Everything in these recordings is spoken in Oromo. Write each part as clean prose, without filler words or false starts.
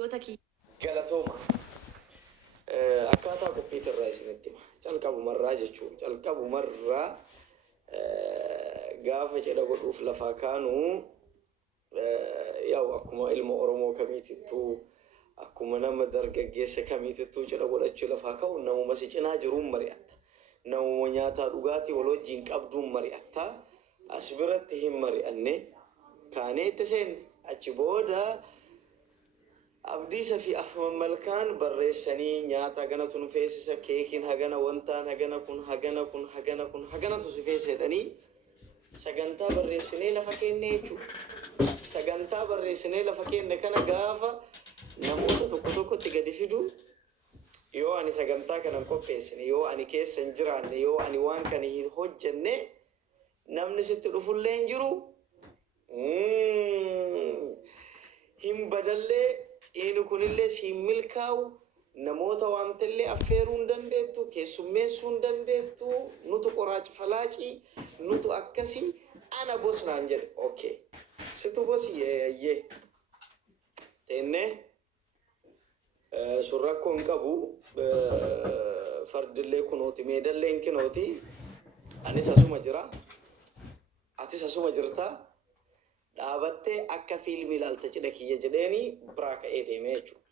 Galatooma. Akkaataa qophii irraa isinitti hima. Calqabumarraa jechuun calqabumarraa gaafa jedha godhuuf lafaa kaanu yaa'u akkuma ilma Oromoo kamiitittuu akkuma nama dargaggeessa kamiitittuu jedha godhachuu lafaa ka'u namuma si cinaa jiruun mari'atta. Namuma nyaataa dhugaatii wal wajjin qabduun mari'atta. As biratti hin mari'anne kaanee itti seenne achi booda abdiisa fi afman malkaan barreessanii nyaata hagana tun feesisa keekiin hagana wantaan hagana tu si feesedhanii sagantaa barreessinee lafa kenne jechuudha. Sagantaa barreessinee lafa kenne kana gaafa namoota tokkotti gadi fidu yoo ani sagantaa kana qopheessine yoo ani keessa hin jiraanne yoo ani waan kana hin hojjenne namni sitti dhufullee hin jiru hin badallee ciinu kunillee siin milkaa'u namoota waamtellee affeeruu hin dandeettu keessummeessuu hin dandeettu nutu qoraaci falaacii nutu akkasii ana bosnaan jedhe okay situ bosi yeeyyee teennee sun rakkoo hin qabu fardillee kunooti meedallee hin kinooti anis asuma jira atis asuma jirta dhaabattee akka fiilmii ilaalta cidha kiyya jedheeni biraa ka'ee deemee jechuudha.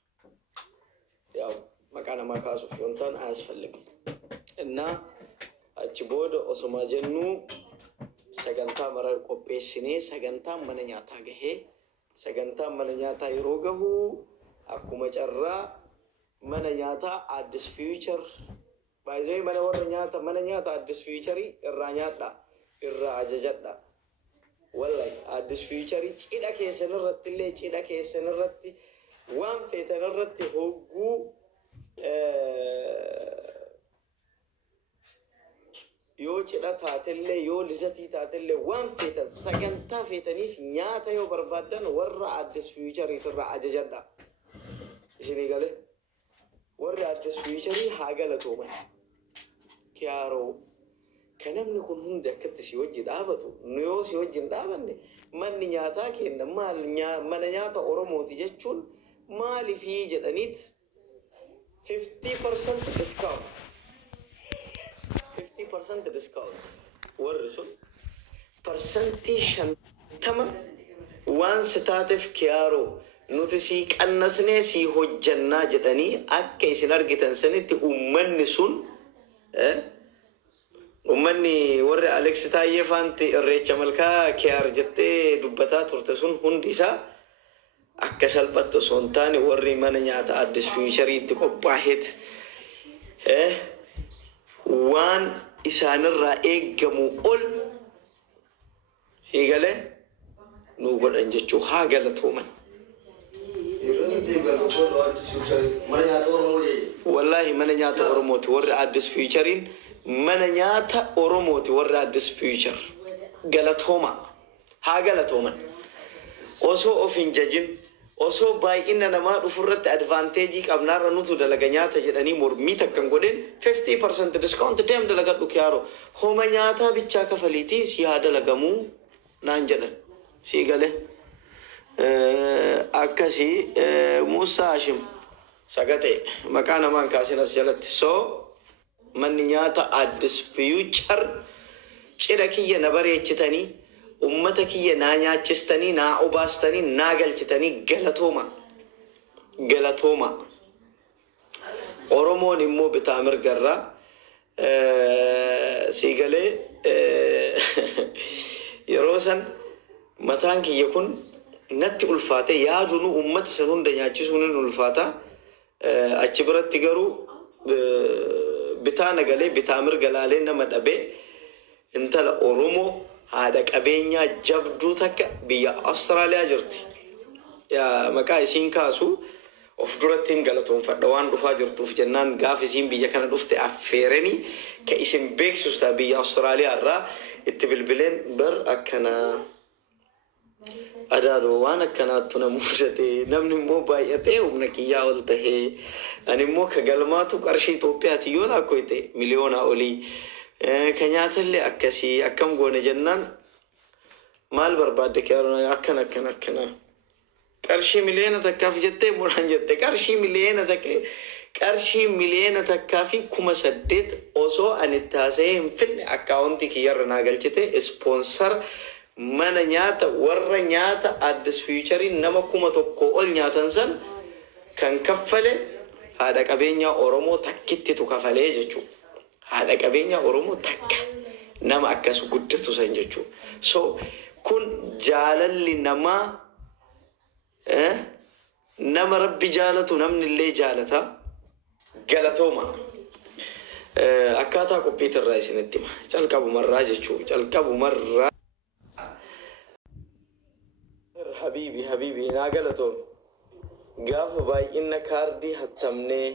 Yaa'u maqaa namaa kaasuuf yoon ta'an asfalligu. Innaa achi booda osuma jennuu sagantaa mara qopheessinee sagantaan mana nyaataa gahee sagantaan mana nyaataa yeroo gahuu akkuma carraa mana nyaataa Addis Future baay'ee mana warra nyaata mana nyaataa Addis Future irraa nyaadha irraa ajajadha. Wallahi Addis Future cidha keessan irratti illee cidha keessan irratti waan feetan irratti hogguu yoo cidha taatellee yoo lizatii taatellee waan feetan sagantaa feetaniif nyaata yoo barbaadan warra Addis Future irraa ajajadha. Isinii galee warri Addis Future haa galatooman. Kiyaaroo kan namni kun hundi akkatti si wajji dhaabatu nu yoo si wajjin dhaabanne manni nyaataa kenna maal mana nyaata Oromooti jechuun maaliifii jedhaniit 50% discount 50% discount warri sun percentii 50 waan sitaateef kiyaaroo nuti si qannasnee si hojjannaa jedhanii akka isin argitan sanitti ummanni sun ummanni warri Alex Taayee faanti irreecha malkaa kiyaar jettee dubbataa turte sun hundi isaa akka salphattu osoo hin taane warri mana nyaata Addis Future itti qophaaheet waan isaanirraa eeggamu ol siigalee nu godhan jechuu haa galatooman. Wallahi mana nyaata Oromooti warri Addis Futurein mana nyaata Oromooti warri Addis Future galatooma haa galatooman osoo of hin jajin osoo baay'ina namaa dhufurratti advanteejii qabnaarra nutu dalaga nyaata jedhanii mormii takkan godhin 50% discount deem dalagadhu kiyaaroo homa nyaataa bichaa kafaliitii si haa dalagamuu naan jedhan sii galee akkasii Musaa Hashim sagate maqaa namaan kaasin as jalatti soo manni nyaata Addis Future cidha kiyya na bareechitanii ummata kiyya naa nyaachistanii naa obaastanii naa galchitanii galatooma Oromoon immoo bitaa mirgarraa siigalee yeroo san mataan kiyya kun natti ulfaate yaadunu ummata san hunda nyaachisuun hin ulfaata achi biratti garuu bitaa nagalee bitaa mirga laalee nama dhabee intala Oromoo haadha qabeenyaa jabduu takka biyya Austraaliyaa jirti. Yaa maqaa isiin kaasu of duratti hin galatoonfadha waan dhufaa jirtuuf jennaan gaaf isiin biyya kana dhufte affeeranii ka isin beeksisuta biyya Austraaliyaa irraa itti bilbileen bar akkana adaadoo waan akkanaattu na mudate namni immoo baay'atee humna kiyyaa ol tahee ani immoo ka galmaatu qarshii Itoophiyaati yoo lakkoo ta'e miliyoona olii ka nyaatallee akkasii akkam goone jennaan maal barbaadde kiyaaroo akkana qarshii miliyoona takkaaf jettee muraan jette qarshii miliyoona takkaafi 8,000 osoo ani taasee hin finne akkaawuntii kiyyarra naa galchite ispoonsar mana nyaata warra nyaata Addis Fiicharii nama 1,000 ol nyaatan san kan kaffale haadha qabeenyaa Oromoo takkittitu kafalee jechuudha. Haadha qabeenyaa Oromoo takka nama akkas guddatu san jechuudha. So kun jaalalli namaa nama rabbi jaalatu namni illee jaalata galatooma. Akkaataa qophiitirraa isinitti hima. Calqabumarraa jechuudha. Calqabumarraa habiibi naa galatoom. Gaafa baay'ina kaardii hattamnee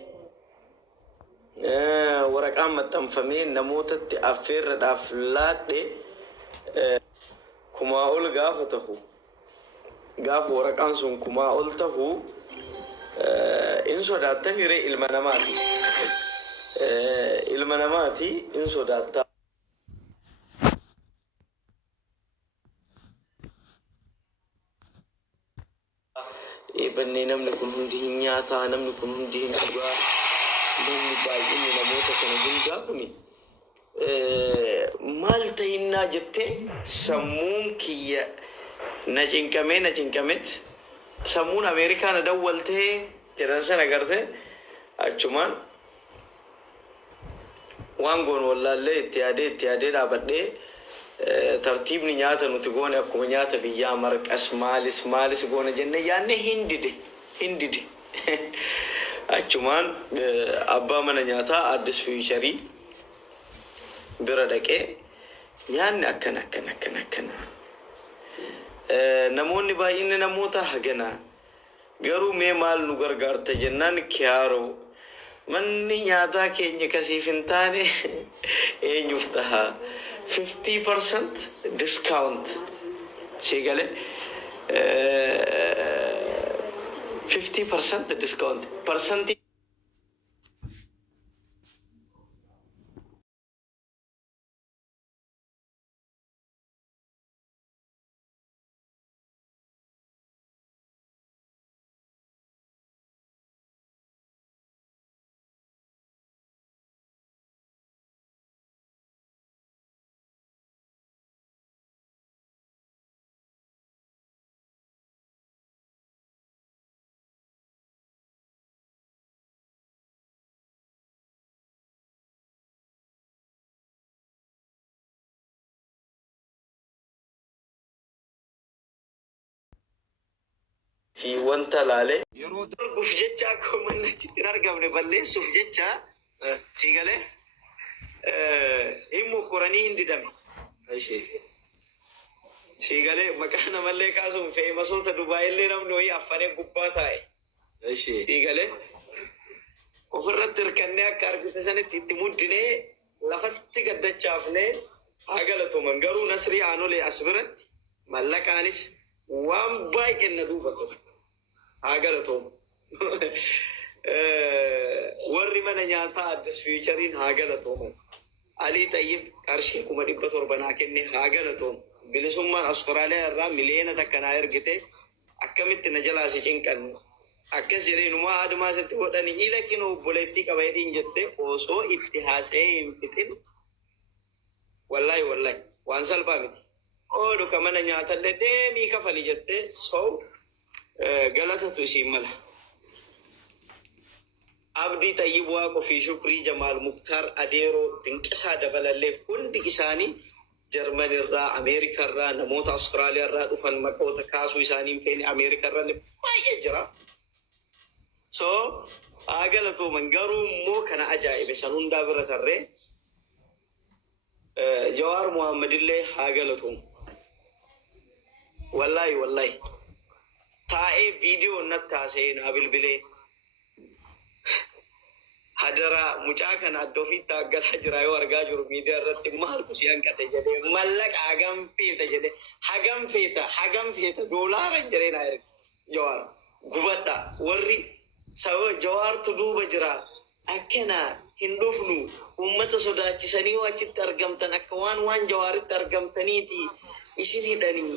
waraqaan maxxanfamee namootatti affeerradhaaf laadhe kumaa ol gaafa tahu gaafa waraqaan sun kumaa ol tahu in sodaatta hiree ilma namaati in sodaatta. Bannee namni kun hundi hin nyaataa, namni kun hundi hin dhugaa, namni baay'inni namoota kana hundaa kuni maal ta'innaa jettee sammuun kiyya na cinqamet sammuun Ameerikaa na dawwaltee jedhan sana garte achumaan waan goon wallaallee itti yaadee dhaabadhee tartiibni nyaata nuti goone akkuma nyaata biyyaa marqas maalis goone jenne yaanne hindide achumaan abbaa mana nyaataa Addis Fiicharii bira dhaqee nyaanni akkana namoonni baay'inni namoota haganaa garuu mee maal nu gargaarta jennaan kiyaaroo manni nyaataa keenya kasiif hin taane eenyuuf tahaa 50% discount sigale 50% discount percentage fi wanta laale yeroo darbuuf jecha akkuma nachitti argamne balleessuuf jecha sigale himmu qoranii hin didame sigale maqaa namallee kaasuun feemasoota Dubaay illee namni wayii affanee gubbaa taa'e sigale ofirratti hirkannee akka argite sanitti itti muddinee lafatti gaddachaafnee haa galatoman garuu Nasrii Aanolee as biratti mallaqaanis waan baay'een na duubatu haa galatoom. Warri mana nyaataa Addis Fiichariin haa galatoom. Alii Tayyib qarshii 700 naa kenne haa galatoom. Bilisummaan Awustiraaliyaa irraa miliyoona takka naa ergite akkamitti na jalaa si cinqan akkas jedhee numaa adumaasitti godhanii ila kinoo obboleettii qaba jedhiin jette osoo itti haasa'ee hin fixin wallaahi waan salphaa miti. Oolu ka mana nyaatallee deemii kafali jette soo galatatu isiin mala. Abdii Tayyib Waaqoo fi Shukrii Jamaal Muktaar Adeeroo dinqisaa dabalallee hundi isaanii Jarman irraa Ameerikaa irraa namoota Awustiraaliyaa irraa dhufan maqoota kaasuu isaanii hin feene Ameerikaa irraa baay'ee jira. So haa galatooman garuu immoo kana ajaa'ibe san hundaa bira tarree Jawaar Muhammadillee haa galatoom. Wallahi taa'ee viidiyoo natti haasa'ee naa bilbilee hadara mucaa kana adda ofiitti aggalaa jira yoo argaa jiru miidiyaa irratti maaltu si hanqate jedhee mallaqa hagam feeta doolaara jedhee naa erga Jawaar gubadha warri sababa Jawaartu duuba jira akkana hin dhufnu uummata sodaachisanii yoo achitti argamtan akka waan Jawaaritti argamtaniiti isin hidhanii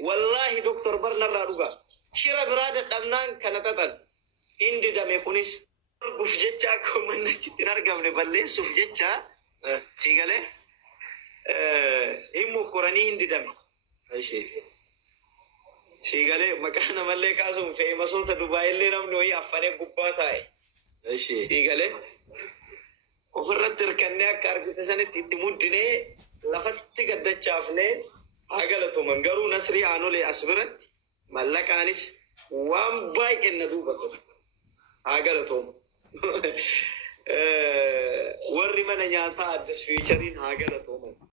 والله دكتور برنا الرادوغا شيرا برادة دمنان كانتاتن هندي دمي كونيس بفجتشا كومنا تنرجع من بالله سفجتشا سيجاله إمو قراني هندي دمي أي شيء سيجاله مكان مالله كاسم في مسوت دبي اللي نمنوي أفنى كوباتاي أي شيء سيجاله وفرت تركنيا كاركت سنة تمودني لفت قد تشافني أقلتو من قرو نسري عنو لي أسبرت مالك أنيس وام باي إن دوبتو أقلتو ورّي من نياتا أدس فيوتشرين أقلتو من